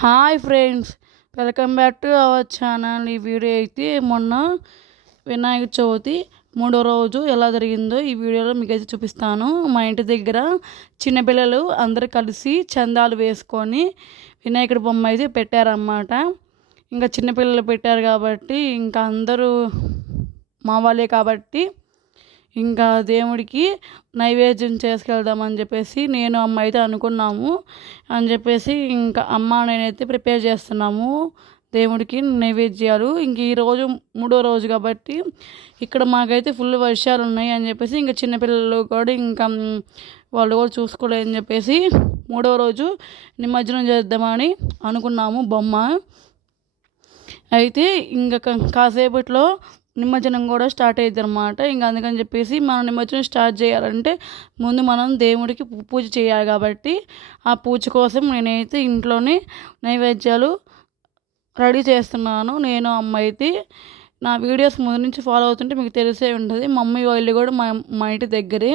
Hi friends, welcome back to our channel. ఈ video అయితే మొన్న వినాయక చవితి మూడో రోజు ఎలా జరిగిందో ఈ వీడియోలో మీకు అయితే చూపిస్తాను. మా ఇంటి దగ్గర చిన్నపిల్లలు అందరూ కలిసి చందాలు వేసుకొని వినాయకుడి బొమ్మ అయితే పెట్టారన్నమాట. ఇంకా చిన్నపిల్లలు పెట్టారు కాబట్టి ఇంకా అందరూ మా వాళ్ళే కాబట్టి ఇంకా దేవుడికి నైవేద్యం చేసుకెళ్దామని చెప్పేసి నేను అమ్మ అయితే అనుకున్నాము. అని చెప్పేసి ఇంకా అమ్మ నేనైతే ప్రిపేర్ చేస్తున్నాము దేవుడికి నైవేద్యాలు. ఇంక ఈరోజు మూడో రోజు కాబట్టి ఇక్కడ మాకైతే ఫుల్ వర్షాలు ఉన్నాయి అని చెప్పేసి ఇంకా చిన్నపిల్లలు కూడా ఇంకా వాళ్ళు కూడా చూసుకోలేదని చెప్పేసి మూడో రోజు నిమజ్జనం చేద్దామని అనుకున్నాము బొమ్మ. అయితే ఇంకా కాసేపట్లో నిమజ్జనం కూడా స్టార్ట్ అయ్యిద్ది అనమాట. ఇంకా అందుకని చెప్పేసి మనం నిమజ్జనం స్టార్ట్ చేయాలంటే ముందు మనం దేవుడికి పూజ చేయాలి కాబట్టి ఆ పూజ కోసం నేనైతే ఇంట్లోనే నైవేద్యాలు రెడీ చేస్తున్నాను. నేను అమ్మ అయితే నా వీడియోస్ ముందు నుంచి ఫాలో అవుతుంటే మీకు తెలిసే ఉంటుంది. మమ్మీ వాళ్ళు కూడా మా ఇంటి దగ్గరే.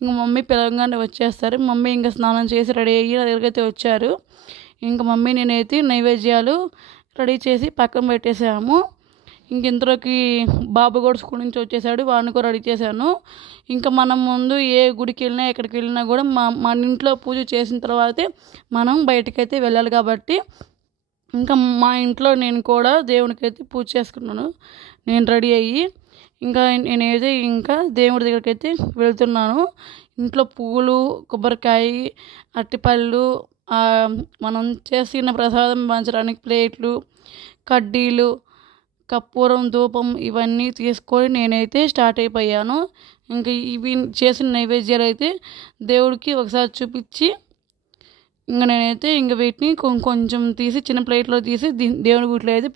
ఇంక మమ్మీ పిలవగానే వచ్చేస్తారు. మమ్మీ ఇంకా స్నానం చేసి రెడీ అయ్యి నా దగ్గరికి వచ్చారు. ఇంకా మమ్మీ నేనైతే నైవేద్యాలు రెడీ చేసి పక్కన పెట్టేసాము. ఇంక ఇంతలోకి బాబు కూడా స్కూల్ నుంచి వచ్చేసాడు, వాడిని కూడా రెడీ చేశాను. ఇంకా మనం ముందు ఏ గుడికి వెళ్ళినా ఎక్కడికి వెళ్ళినా కూడా మన ఇంట్లో పూజ చేసిన తర్వాతే మనం బయటకైతే వెళ్ళాలి కాబట్టి ఇంకా మా ఇంట్లో నేను కూడా దేవునికి అయితే పూజ చేసుకున్నాను. నేను రెడీ అయ్యి ఇంకా నేనైతే ఇంకా దేవుడి దగ్గరికి అయితే వెళ్తున్నాను. ఇంట్లో పువ్వులు, కొబ్బరికాయ, అరటిపళ్ళు, మనం చేసిన ప్రసాదం పంచడానికి ప్లేట్లు, కడ్డీలు, కర్పూరం, ధూపం ఇవన్నీ తీసుకొని నేనైతే స్టార్ట్ అయిపోయాను. ఇంకా ఇవి చేసిన నైవేద్యాలు అయితే దేవుడికి ఒకసారి చూపించి ఇంకా నేనైతే ఇంక వీటిని కొంచెం తీసి చిన్న ప్లేట్లో తీసి దేవుడి గుట్లో అయితే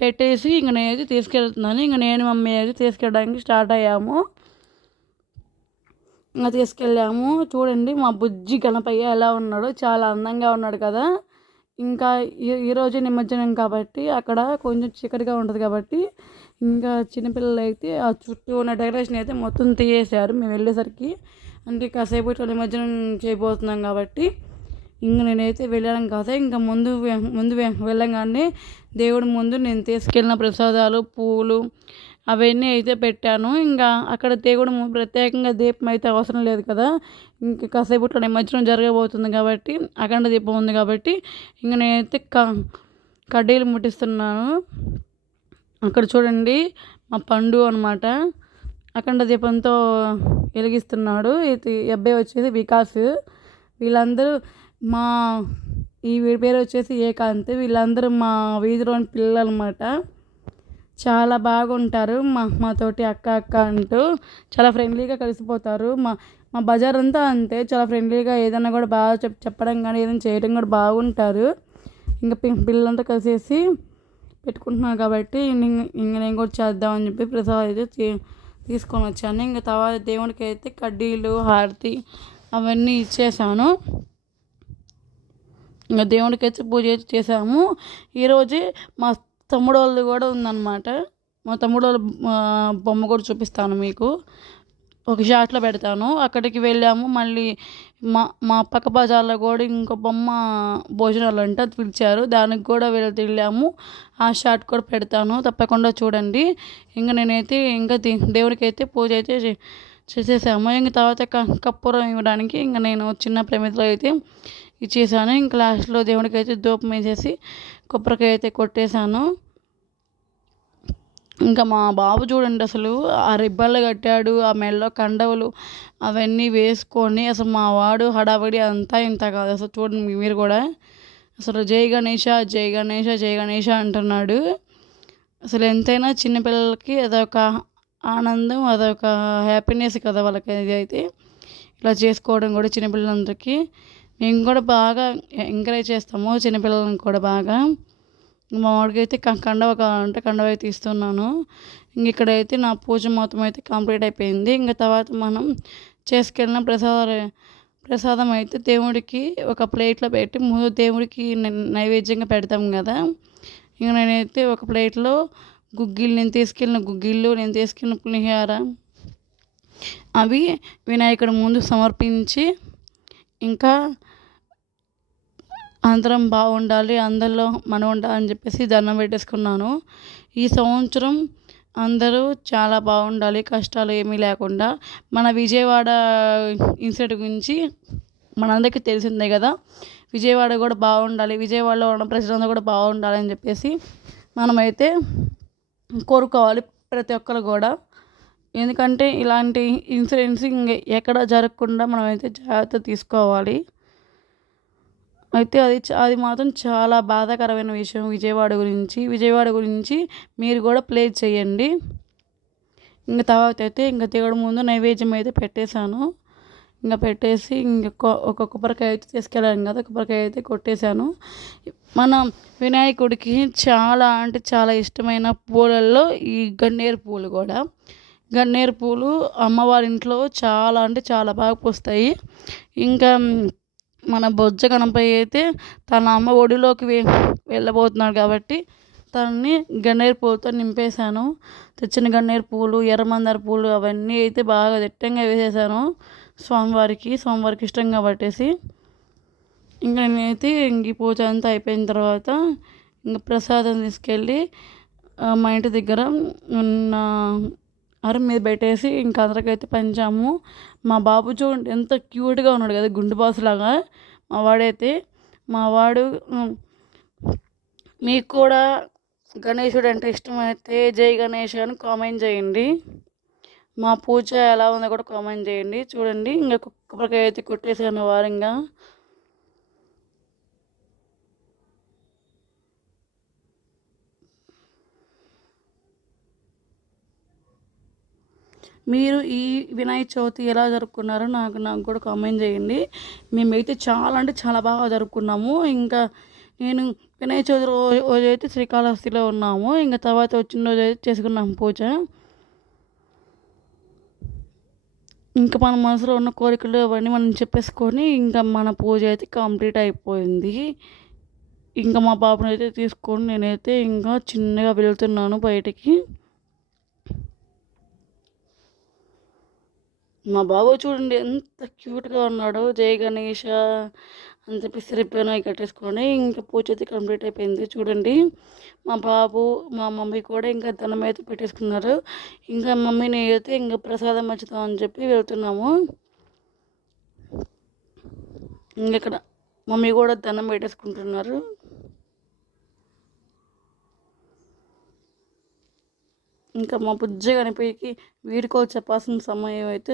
పెట్టేసి ఇంక నేనైతే తీసుకెళ్తున్నాను. ఇంక నేను మమ్మీ అయితే తీసుకెళ్ళడానికి స్టార్ట్ అయ్యాము. ఇంకా తీసుకెళ్ళాము. చూడండి మా బుజ్జి గణపయ్య ఎలా ఉన్నాడో, చాలా అందంగా ఉన్నాడు కదా. ఇంకా ఈరోజు నిమజ్జనం కాబట్టి అక్కడ కొంచెం చీకటిగా ఉంటుంది కాబట్టి ఇంకా చిన్నపిల్లలు అయితే ఆ చుట్టూ ఉన్న డెకరేషన్ అయితే మొత్తం తీయేశారు మేము వెళ్ళేసరికి. అంటే కాసేపు ఇట్లా నిమజ్జనం చేయబోతున్నాం కాబట్టి ఇంక నేనైతే వెళ్ళాను కదా. ఇంకా ముందు వెళ్ళగానే దేవుడి ముందు నేను తీసుకెళ్ళిన ప్రసాదాలు, పూలు అవన్నీ అయితే పెట్టాను. ఇంకా అక్కడ దేవుడు ప్రత్యేకంగా దీపం అయితే అవసరం లేదు కదా. ఇంకా కాసేపట్లో నిమజ్జనం జరగబోతుంది కాబట్టి అఖండ దీపం ఉంది కాబట్టి ఇంక నేనైతే కడ్డీలు ముట్టిస్తున్నాను. అక్కడ చూడండి మా పండు అనమాట అఖండ దీపంతో వెలిగిస్తున్నాడు. ఈ అబ్బాయి వచ్చేసి వికాస్. వీళ్ళందరూ ఈ వీడి పేరు వచ్చేసి ఏకాంత్. వీళ్ళందరూ మా వీధిలోని పిల్లలు అనమాట. చాలా బాగుంటారు మాతోటి అక్క అంటూ చాలా ఫ్రెండ్లీగా కలిసిపోతారు. మా బజార్ అంతా అంతే, చాలా ఫ్రెండ్లీగా ఏదైనా కూడా బాగా చెప్పడం కానీ ఏదైనా చేయడం కూడా బాగుంటారు. ఇంకా పిల్లలంతా కలిసేసి పెట్టుకుంటున్నారు కాబట్టి ఇంక నేను కూడా చేద్దామని చెప్పి ప్రసాదం అయితే తీసుకొని వచ్చాను. ఇంకా తర్వాత దేవుడికి అయితే కడ్డీలు, హారతి అవన్నీ ఇచ్చేసాను. ఇంకా దేవుడికి అయితే పూజ చేసాము. ఈరోజే మా తమ్ముడు వాళ్ళది కూడా ఉందన్నమాట. మా తమ్ముడు వాళ్ళ బొమ్మ కూడా చూపిస్తాను మీకు, ఒక షాట్లో పెడతాను. అక్కడికి వెళ్ళాము. మళ్ళీ మా పక్క బజార్లో కూడా ఇంకో బొమ్మ భోజనాలు అంటే పిలిచారు, దానికి కూడా వెళ్ళాము. ఆ షాట్ కూడా పెడతాను, తప్పకుండా చూడండి. ఇంకా నేనైతే ఇంకా దేవుడికి అయితే పూజ అయితే చేసేసాము. ఇంక తర్వాత కర్పూరం ఇవ్వడానికి ఇంకా నేను చిన్న ప్రమిదలో అయితే ఇచ్చేసాను. ఇంక లాస్ట్లో దేవుడికి అయితే ధూపం వేసేసి కొబ్బరికాయ అయితే కొట్టేశాను. ఇంకా మా బాబు చూడండి అసలు ఆ రిబ్బన్లు కట్టాడు, ఆ మెడలో కండవలు అవన్నీ వేసుకొని అసలు మా వాడు హడావిడి అంతా ఇంత కాదు అసలు. చూడండి మీరు కూడా అసలు జై గణేష జై గణేష జై గణేష అంటున్నాడు. అసలు ఎంతైనా చిన్నపిల్లలకి అదొక ఆనందం, అదొక హ్యాపీనెస్ కదా వాళ్ళకి. ఇది అయితే ఇలా చేసుకోవడం కూడా చిన్నపిల్లలందరికీ మేము కూడా బాగా ఎంకరేజ్ చేస్తాము చిన్నపిల్లలను కూడా బాగా. మా వాడికి అయితే కండవ కావాలంటే కండవ అయితే ఇస్తున్నాను. ఇక్కడైతే నా పూజ మొత్తం అయితే కంప్లీట్ అయిపోయింది. ఇంకా తర్వాత మనం చేసుకెళ్ళిన ప్రసాదం అయితే దేవుడికి ఒక ప్లేట్లో పెట్టి ముందు దేవుడికి నైవేద్యంగా పెడతాం కదా. ఇంక నేనైతే ఒక ప్లేట్లో నేను తీసుకెళ్ళిన గుగ్గిళ్ళు, నేను తీసుకెళ్ళిన పులిహోర అవి వినాయకుడి ముందు సమర్పించి ఇంకా అందరం బాగుండాలి, అందరిలో మనం ఉండాలని చెప్పేసి దండం పెట్టేసుకున్నాను. ఈ సంవత్సరం అందరూ చాలా బాగుండాలి, కష్టాలు ఏమీ లేకుండా. మన విజయవాడ ఇన్సిడెంట్ గురించి మనందరికీ తెలిసిందే కదా. విజయవాడ కూడా బాగుండాలి, విజయవాడలో ఉన్న ప్రజలందరూ కూడా బాగుండాలని చెప్పేసి మనమైతే కోరుకోవాలి ప్రతి ఒక్కరు కూడా. ఎందుకంటే ఇలాంటి ఇన్సిడెంట్స్ ఎక్కడ జరగకుండా మనమైతే జాగ్రత్త తీసుకోవాలి. అయితే అది మాత్రం చాలా బాధాకరమైన విషయం విజయవాడ గురించి మీరు కూడా ప్లే చేయండి. ఇంకా తర్వాత అయితే దేవుడి ముందు నైవేద్యం అయితే పెట్టేశాను. పెట్టేసి ఒక కొబ్బరికాయ అయితే తీసుకెళ్ళాను కదా, కొబ్బరికాయ అయితే కొట్టేశాను. మన వినాయకుడికి చాలా అంటే చాలా ఇష్టమైన పూలల్లో ఈ గన్నేరు పూలు కూడా. గన్నేరు పూలు అమ్మవారి ఇంట్లో చాలా అంటే చాలా బాగా పూస్తాయి. ఇంకా మన బొజ్జ గణపయ్య అయితే తన అమ్మ ఒడిలోకి వెళ్ళబోతున్నాడు కాబట్టి తనని గన్నేరు పూలతో నింపేశాను. తెచ్చిన గన్నేరు పూలు, ఎర్రమందార పూలు అవన్నీ అయితే బాగా దిట్టంగా వేసేసాను స్వామివారికి ఇష్టంగా పట్టేసి. ఇంకా నేనైతే ఈ పూజ అంతా అయిపోయిన తర్వాత ప్రసాదం తీసుకెళ్ళి మా ఇంటి దగ్గర ఉన్న అరుగు మీద పెట్టేసి అందరికైతే పంచాము. మా బాబు చూడండి ఎంత క్యూట్గా ఉన్నాడు కదా, గుండు బాసులాగా మా వాడు. మీకు కూడా గణేశుడు అంటే ఇష్టమైతే జై గణేష్ అని కామెంట్ చేయండి. మా పూజ ఎలా ఉందో కూడా కామెంట్ చేయండి. చూడండి కొబ్బరికాయ అయితే కొట్టేసాను వారంగా. మీరు ఈ వినాయక చవితి ఎలా జరుపుకున్నారో నాకు కూడా కామెంట్ చేయండి. మేమైతే చాలా అంటే చాలా బాగా జరుపుకున్నాము. ఇంకా నేను వినాయక చవితి రోజు అయితే శ్రీకాళహస్తిలో ఉన్నాము. తర్వాత వచ్చిన రోజు అయితే చేసుకున్నాము పూజ. మన మనసులో ఉన్న కోరికలు అవన్నీ మనం చెప్పేసుకొని మన పూజ అయితే కంప్లీట్ అయిపోయింది. మా బాబుని అయితే తీసుకొని నేనైతే చిన్నగా వెళ్తున్నాను బయటికి. మా బాబు చూడండి ఎంత క్యూట్గా ఉన్నాడు. జై గణేష అని చెప్పేసి రిబ్బన్ కట్టేసుకొని పూజ అయితే కంప్లీట్ అయిపోయింది. చూడండి మా బాబు మా మమ్మీ కూడా దండం అయితే పెట్టేసుకున్నారు. మమ్మీని అయితే ప్రసాదం మంచుతామని చెప్పి వెళ్తున్నాము. ఇక్కడ మమ్మీ కూడా దండం పెట్టేసుకుంటున్నారు. మా బుజ్జ గణపతికి వీడుకోలు చెప్పాల్సిన సమయం అయితే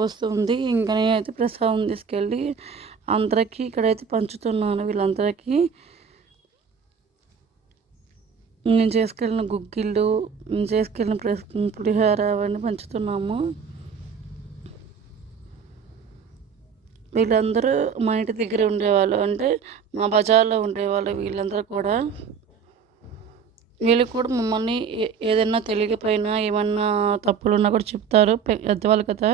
వస్తుంది. నేనైతే ప్రసాదం తీసుకెళ్ళి అందరికీ ఇక్కడైతే పంచుతున్నాను. వీళ్ళందరికీ నేను చేసుకెళ్ళిన గుగ్గిళ్ళు, నేను చేసుకెళ్ళిన పులిహోర అవన్నీ పంచుతున్నాము. వీళ్ళందరూ మా ఇంటి దగ్గర ఉండేవాళ్ళు, అంటే మా బజార్లో ఉండేవాళ్ళు. వీళ్ళందరూ కూడా వీళ్ళు కూడా మమ్మల్ని ఏదైనా తెలియకపోయినా ఏమన్నా తప్పులున్నా కూడా చెప్తారు, పెద్దవాళ్ళు కదా.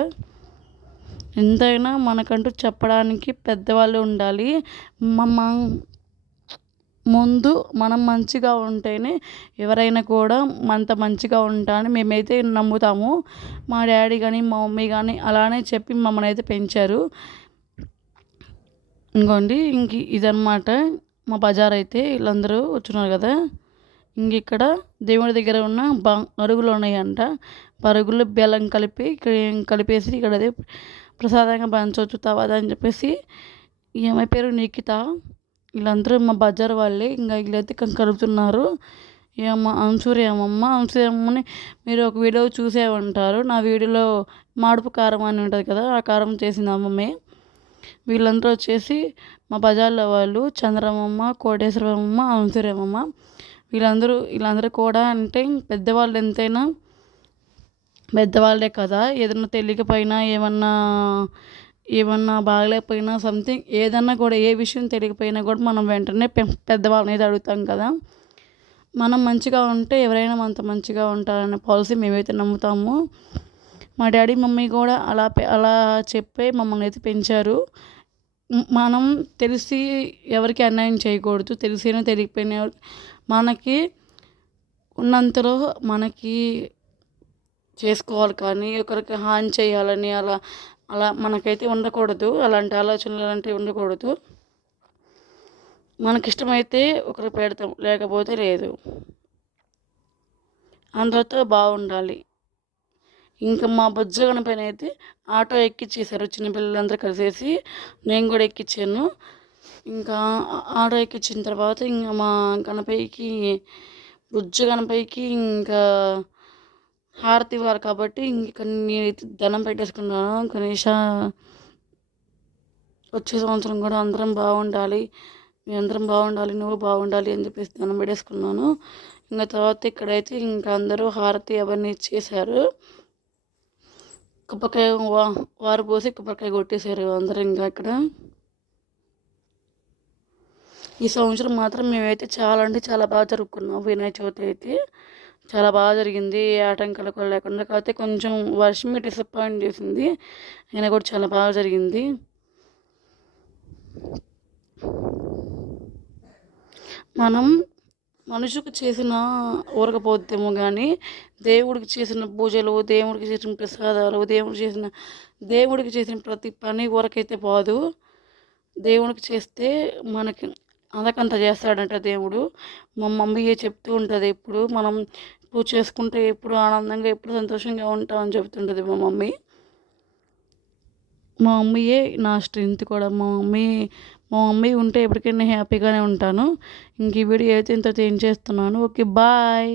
ఎంతైనా మనకంటూ చెప్పడానికి పెద్దవాళ్ళు ఉండాలి. ముందు మనం మంచిగా ఉంటేనే ఎవరైనా కూడా మనతో మంచిగా ఉంటారని మేమైతే నమ్ముతాము. మా డాడీ కానీ మా మమ్మీ కానీ అలానే చెప్పి మమ్మల్ని అయితే పెంచారు. ఇదన్నమాట మా బజార్ అయితే. వీళ్ళందరూ వచ్చున్నారు కదా. ఇక్కడ దేవుడి దగ్గర ఉన్న అరుగులు ఉన్నాయంట. అరుగులు బెల్లం కలిపేసి ఇక్కడ అదే ప్రసాదంగా పంచవచ్చు తర్వాత అని చెప్పేసి. ఈమె పేరు నిఖిత. వీళ్ళందరూ మా బజార్ వాళ్ళే. వీళ్ళైతే కలుపుతున్నారు. అంశూర్యమ్మని మీరు ఒక వీడియో చూసే ఉంటారు. నా వీడియోలో మాడుపు కారం అని ఉంటుంది కదా, ఆ కారం చేసింది అమ్మమ్మే. వీళ్ళందరూ వచ్చేసి మా బజార్లో వాళ్ళు చంద్రమమ్మ, కోటేశ్వరమ్మ, అంశూర్యమ్మ. వీళ్ళందరూ కూడా అంటే పెద్దవాళ్ళు ఎంతైనా పెద్దవాళ్ళే కదా. ఏదన్నా తెలియకపోయినా ఏమన్నా బాగలేకపోయినా సంథింగ్ ఏదన్నా కూడా ఏ విషయం తెలియకపోయినా కూడా మనం వెంటనే పెద్దవాళ్ళని అయితే అడుగుతాం కదా. మనం మంచిగా ఉంటే ఎవరైనా మనతో మంచిగా ఉంటారనే పాలసీ మేమైతే నమ్ముతాము. మా డాడీ మమ్మీ కూడా అలా చెప్పే మమ్మల్ని అయితే పెంచారు. మనం తెలిసి ఎవరికి అన్యాయం చేయకూడదు. తెలిసినా తెలియకపోయినా మనకి ఉన్నంతలో మనకి చేసుకోవాలి, కానీ ఒకరికి హాని చేయాలని అలా మనకైతే ఉండకూడదు. అలాంటి ఆలోచనలు అలాంటివి ఉండకూడదు. మనకిష్టమైతే ఒకరు పెడతాం, లేకపోతే లేదు. అందరితో బాగుండాలి. ఇంకా మా బొజ్జ గణపైన అయితే ఆటో ఎక్కిచ్చేసారు చిన్నపిల్లలందరూ కలిసేసి, నేను కూడా ఎక్కించాను. ఇంకా ఆటో ఎక్కించిన తర్వాత ఇంకా మా గణపయ్యకి బుజ్జ గణపయ్యకి ఇంకా హారతి ఇవ్వాలి కాబట్టి ఇంక నేనైతే దండం పెట్టేసుకున్నాను. గణేష, వచ్చే సంవత్సరం కూడా అందరం బాగుండాలి, మీ అందరం బాగుండాలి, నువ్వు బాగుండాలి అని చెప్పేసి దండం పెట్టేసుకున్నాను. ఇంకా తర్వాత ఇక్కడైతే ఇంకా అందరూ హారతి అవన్నీ ఇచ్చేసారు. కొబ్బరికాయ వారు పోసి కొబ్బరికాయ కొట్టేశారు అందరూ. ఇంకా ఇక్కడ ఈ సంవత్సరం మాత్రం మేమైతే చాలా అంటే చాలా బాగా జరుపుకున్నాం. వినాయక చవితి అయితే చాలా బాగా జరిగింది, ఏ ఆటంకాలు కూడా లేకుండా. కాకపోతే కొంచెం వర్షం డిసప్పాయింట్ చేసింది, అయినా కూడా చాలా బాగా జరిగింది. మనం మనుషుకు చేసిన ఊరకపోతేమో కానీ దేవుడికి చేసిన పూజలు, దేవుడికి చేసిన ప్రసాదాలు, దేవుడికి చేసిన ప్రతి పని ఊరకైతే పోదు. దేవుడికి చేస్తే మనకి అంతకంత చేస్తాడంట దేవుడు. మా మమ్మీ చెప్తూ ఉంటుంది, ఎప్పుడు మనం పూజ చేసుకుంటే ఎప్పుడు ఆనందంగా ఎప్పుడు సంతోషంగా ఉంటామని చెప్తుంటుంది మా మమ్మీ. మా మమ్మీయే నా స్ట్రెంగ్త్ కూడా. మా మమ్మీ ఉంటే ఎప్పటికైనా హ్యాపీగానే ఉంటాను. ఇంక ఈ వీడియో అయితే ఇంత చేంజ్ చేస్తున్నాను. Okay, bye.